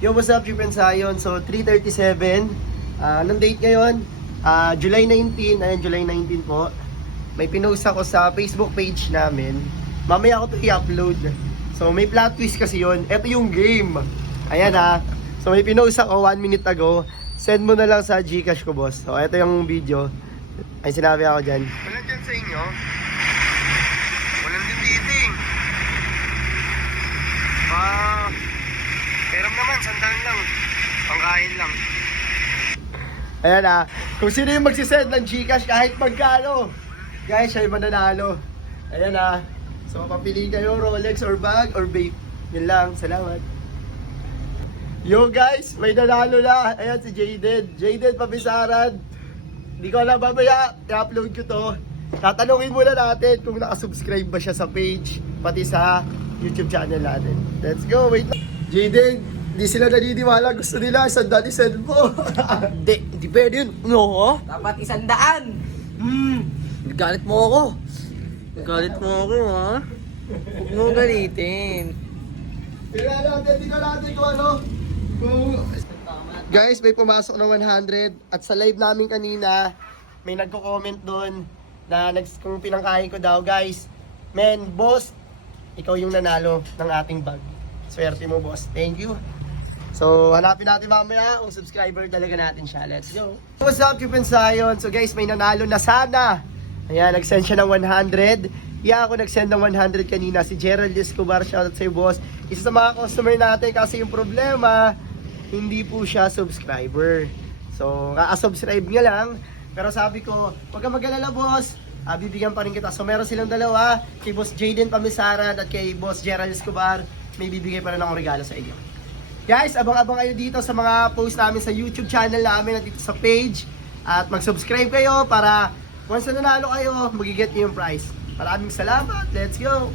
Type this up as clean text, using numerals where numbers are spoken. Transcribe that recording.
Yo, what's up, Chip and Zion? So, 3:37. Anong date ngayon? July 19. Ayan, July 19 po. May pinost ako sa Facebook page namin. Mamaya ako to i-upload. So, may plot twist kasi yon. Ito yung game. Ayan So, may pinost ako 1 minute ago. Send mo na lang sa Gcash ko, boss. So, ito yung video. Ay, sinabi ako dyan. Walang dyan sa inyo? Walang din dito eh. Peram naman, sandal lang. Pangkain lang. Ayan kung sino yung magsisend ng Gcash kahit magkano, guys, siya yung mananalo. Ayan so papili kayo, Rolex or bag or vape. Yun lang, salamat. Yo guys, may nanalo na. Ayan si Jaden Pabisaran. Hindi ko alam, babaya i-upload ko to. Tatanungin muna natin kung nakasubscribe ba siya sa page, pati sa YouTube channel natin. Let's go, wait lang. Jaden, hindi sila naniniwala. Gusto nila, sandali send mo. Hindi pwede yun. No? Dapat 100. Nagalit mo ako. Nagalit mo ako, ha? Huwag mo galitin. Tingnan natin kung ano. Guys, may pumasok na 100. At sa live namin kanina, may nagko-comment doon na kung pinangkain ko daw. Guys, men, boss, ikaw yung nanalo ng ating bag. Swerte mo, boss. Thank you. So, hanapin natin mamaya kung subscriber talaga natin siya. Let's go. What's up, Chip and Zion? So guys, may nanalo na sana. Ayan, nag-send siya ng 100. Ako nag-send ng 100 kanina. Si Gerald Escobar, shoutout sa'yo, boss. Isa sa mga customer natin kasi yung problema, hindi po siya subscriber. So, kaka-subscribe nga lang. Pero sabi ko, huwag kang mag-alala, boss. Bibigyan pa rin kita. So, meron silang dalawa. Kay Boss Jaden Pabisaran at kay Boss Gerald Escobar. May bibigay pa rin akong regalo sa inyo. Guys, abang-abang kayo dito sa mga post namin sa YouTube channel namin at dito sa page. At mag-subscribe kayo para once na nanalo kayo, magigit nyo yung prize. Maraming salamat. Let's go!